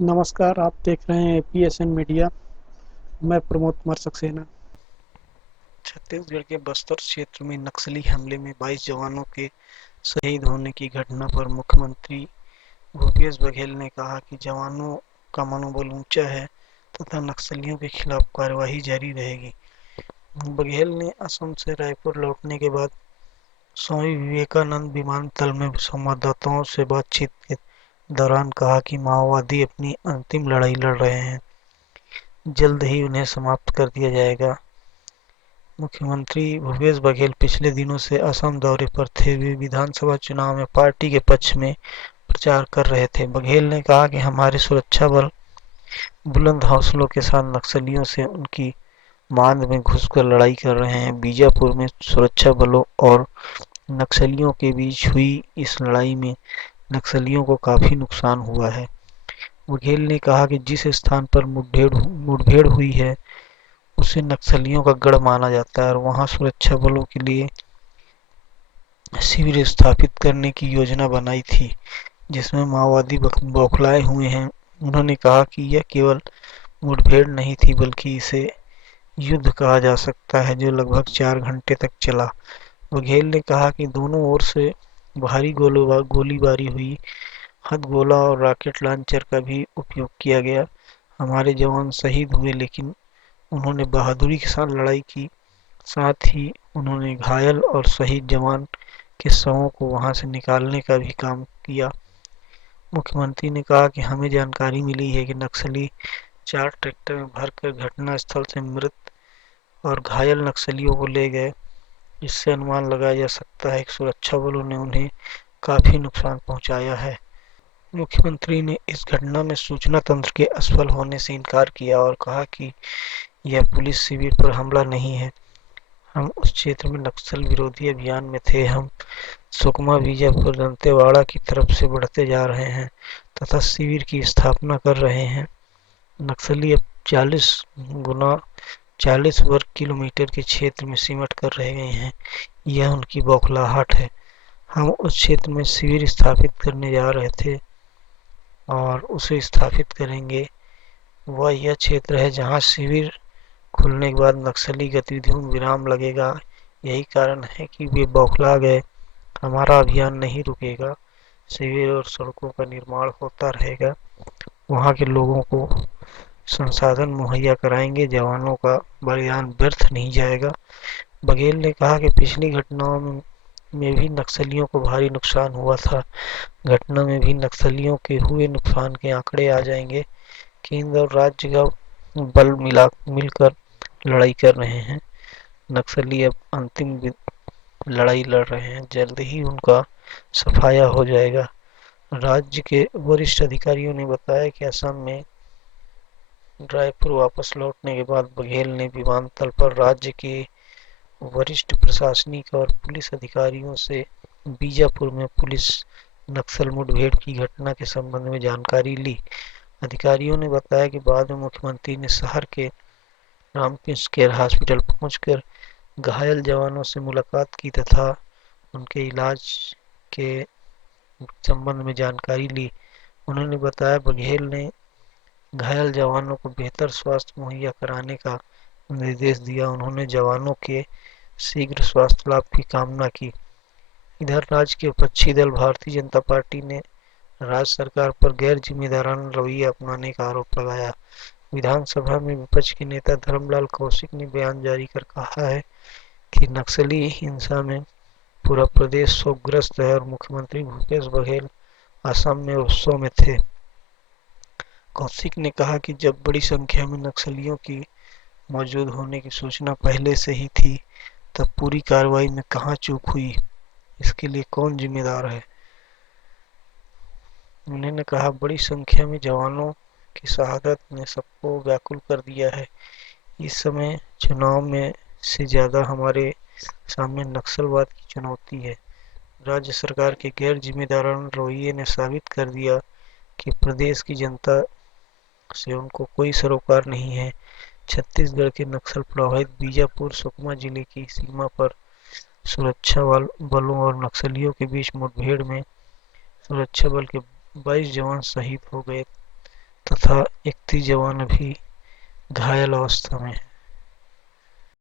नमस्कार, आप देख रहे हैं पीएसएन मीडिया। मैं प्रमोद कुमार सक्सेना। छत्तीसगढ़ के बस्तर क्षेत्र में नक्सली हमले में 22 जवानों के शहीद होने की घटना पर मुख्यमंत्री भूपेश बघेल ने कहा कि जवानों का मनोबल ऊंचा है तथा नक्सलियों के खिलाफ कार्यवाही जारी रहेगी। बघेल ने असम से रायपुर लौटने के बाद स्वामी विवेकानंद विमानतल में संवाददाताओं से बातचीत के दौरान कहा कि माओवादी अपनी अंतिम लड़ाई लड़ रहे हैं, जल्द ही उन्हें समाप्त कर दिया जाएगा। मुख्यमंत्री भूपेश बघेल पिछले दिनों से असम दौरे पर थे। वे विधानसभा चुनाव में पार्टी के पक्ष में प्रचार कर रहे थे। बघेल ने कहा कि हमारे सुरक्षा बल बुलंद हौसलों के साथ नक्सलियों से उनकी मांद में घुसकर लड़ाई कर रहे हैं। बीजापुर में सुरक्षा बलों और नक्सलियों के बीच हुई इस लड़ाई में नक्सलियों को काफी नुकसान हुआ है। बघेल ने कहा कि जिस स्थान पर मुठभेड़ हुई है उसे नक्सलियों का गढ़ माना जाता है और वहां सुरक्षा बलों के लिए शिविर स्थापित करने की योजना बनाई थी, जिसमें माओवादी बौखलाए हुए हैं। उन्होंने कहा कि यह केवल मुठभेड़ नहीं थी, बल्कि इसे युद्ध कहा जा सकता है, जो लगभग 4 घंटे तक चला। बघेल ने कहा कि दोनों ओर से भारी गोलीबारी हुई, हथगोला और रॉकेट लॉन्चर का भी उपयोग किया गया। हमारे जवान शहीद हुए, लेकिन उन्होंने बहादुरी के साथ लड़ाई की। साथ ही उन्होंने घायल और शहीद जवान के शवों को वहां से निकालने का भी काम किया। मुख्यमंत्री ने कहा कि हमें जानकारी मिली है कि नक्सली 4 ट्रैक्टर में भरकर घटना स्थल से मृत और घायल नक्सलियों को ले गए। इससे अनुमान लगाया जा सकता है कि सुरक्षा बलों ने उन्हें काफी नुकसान पहुंचाया है। मुख्यमंत्री ने इस घटना में सूचना तंत्र के असफल होने से इनकार किया और कहा कि यह पुलिस शिविर पर हमला नहीं है। हम उस क्षेत्र में नक्सल विरोधी अभियान में थे। हम सुकमा, बीजापुर, दंतेवाड़ा की तरफ से बढ़ते जा रहे हैं तथा शिविर की स्थापना कर रहे हैं। नक्सली अब 40 वर्ग किलोमीटर के क्षेत्र में सिमट कर रह गए हैं। यह उनकी बौखलाहट है। हम उस क्षेत्र में शिविर स्थापित करने जा रहे थे और उसे स्थापित करेंगे। वह यह क्षेत्र है जहां शिविर खुलने के बाद नक्सली गतिविधियों में विराम लगेगा। यही कारण है कि वे बौखला गए। हमारा अभियान नहीं रुकेगा। शिविर और सड़कों का निर्माण होता रहेगा। वहां के लोगों को संसाधन मुहैया कराएंगे। जवानों का बलिदान व्यर्थ नहीं जाएगा। बघेल ने कहा कि पिछली घटनाओं में भी नक्सलियों को भारी नुकसान हुआ था। घटना में भी नक्सलियों के हुए नुकसान के आंकड़े आ जाएंगे। केंद्र और राज्य का बल मिलकर लड़ाई कर रहे हैं। नक्सली अब अंतिम लड़ाई लड़ रहे हैं, जल्द ही उनका सफाया हो जाएगा। राज्य के वरिष्ठ अधिकारियों ने बताया कि असम में रायपुर वापस लौटने के बाद बघेल ने विमानतल पर राज्य के वरिष्ठ प्रशासनिक और पुलिस अधिकारियों से बीजापुर में पुलिस नक्सल मुठभेड़ की घटना के संबंध में जानकारी ली। अधिकारियों ने बताया कि बाद में मुख्यमंत्री ने शहर के रामकृष्ण केयर हॉस्पिटल पहुंचकर घायल जवानों से मुलाकात की तथा उनके इलाज के संबंध में जानकारी ली। उन्होंने बताया बघेल ने घायल जवानों को बेहतर स्वास्थ्य मुहैया कराने का निर्देश दिया। उन्होंने जवानों के शीघ्र स्वास्थ्य लाभ की कामना की। इधर राज्य के विपक्षी दल भारतीय जनता पार्टी ने राज्य सरकार पर गैर जिम्मेदाराना रवैया अपनाने का आरोप लगाया। विधानसभा में विपक्ष के नेता धर्मलाल कौशिक ने बयान जारी कर कहा है कि नक्सली हिंसा में पूरा प्रदेश शोकग्रस्त है और मुख्यमंत्री भूपेश बघेल असम में उत्सव में थे। कौशिक ने कहा कि जब बड़ी संख्या में नक्सलियों की मौजूद होने की सूचना पहले से ही थी, तब पूरी कार्रवाई में कहां चूक हुई, इसके लिए कौन जिम्मेदार है। उन्होंने कहा बड़ी संख्या में जवानों की शहादत ने सबको व्याकुल कर दिया है। इस समय चुनाव में से ज्यादा हमारे सामने नक्सलवाद की चुनौती है। राज्य सरकार के गैर जिम्मेदाराना रवैये ने साबित कर दिया कि प्रदेश की जनता से उनको कोई सरोकार नहीं है। छत्तीसगढ़ के नक्सल प्रभावित बीजापुर सुकमा जिले की सीमा पर सुरक्षा बलों और नक्सलियों के बीच मुठभेड़ में सुरक्षा बल के 22 जवान शहीद हो गए तथा एक 30 जवान अभी घायल अवस्था में है।